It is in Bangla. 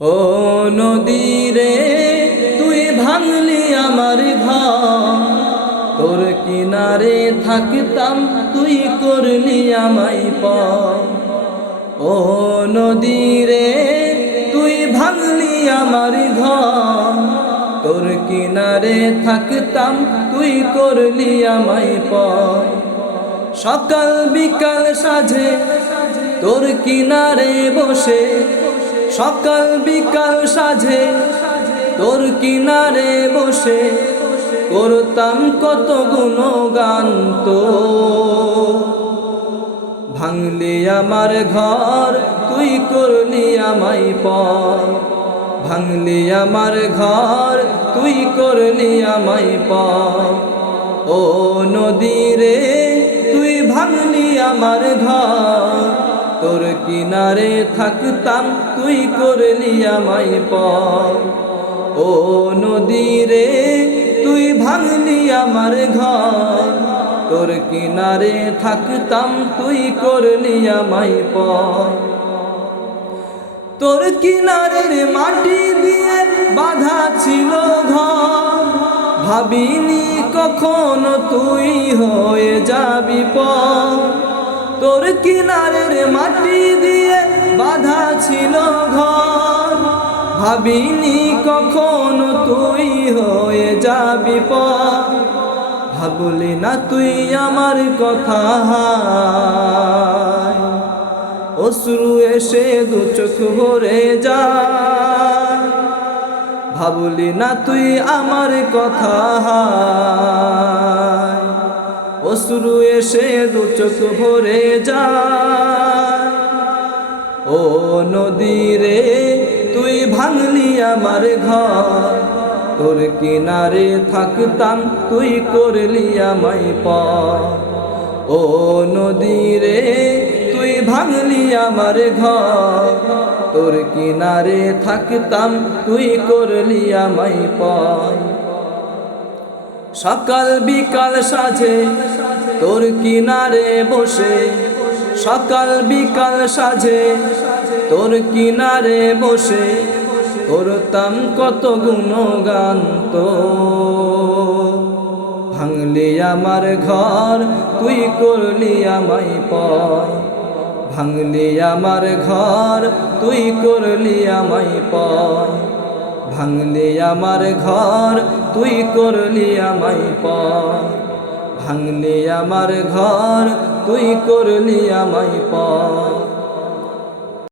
ও নদী রে তুই ভাঙলি আমার ঘর, তোর কিনারে থাকতাম তুই করলি আমায় পর। ও নদী রে তুই ভাঙলি আমার ঘর, তোর কিনারে থাকতাম তুই করলি আমায় পর। সকাল বিকাল সাজে তোর কিনারে বসে, সকাল বিকাল সাজে তোর কিনারে বসে করতাম কত গুণগান তো। ভাঙলি আমার ঘর তুই করলি আমায় পর, ভাঙলি আমার ঘর তুই করলি আমায় পর। ও নদী রে তুই ভাঙলি আমার ঘর, তোর কিনারে থাকতাম তুই করলি আমায় পর। ও নদী রে তুই ভাঙলি আমার ঘর, তোর কিনারে থাকতাম তুই করলি আমায় পর। তোর কিনারের মাটি দিয়ে বাঁধা ছিল ঘর, ভাবিনি কখনো তুই হয়ে যাবি পর। তোর কিনারের মাটি দিয়ে বাঁধা ছিল ঘর, ভাবিনি কখনো তুই হয়ে যাবি পর। ভাবলি না তুই আমার কথা, অশ্রু এসে দু চোখ ভরে যায়। ভাবলি না তুই আমার কথা, অশ্রু এসে দু চোখ ভরে যায়। ও নদী রে তুই ভাঙলি আমার ঘর, তোর কিনারে থাকতাম তুই করলি আমায় পর। ও নদী রে তুই ভাঙলি আমার ঘর, তোর কিনারে থাকতাম তুই করলি আমায় পর। সকাল বিকাল সাজে তোর কিনারে বসে, সকাল বিকাল সাজে তোর কিনারে বসে করতাম কত গুণগান তো। ভাঙলি আমার ঘর তুই করলি আমায় পর, ভাঙলি আমার ঘর তুই করলি আমায় পর। ভাঙলি আমার ঘর তুই করলি আমায় পর, ভাঙলি আমার ঘর তুই করলি আমায় পর।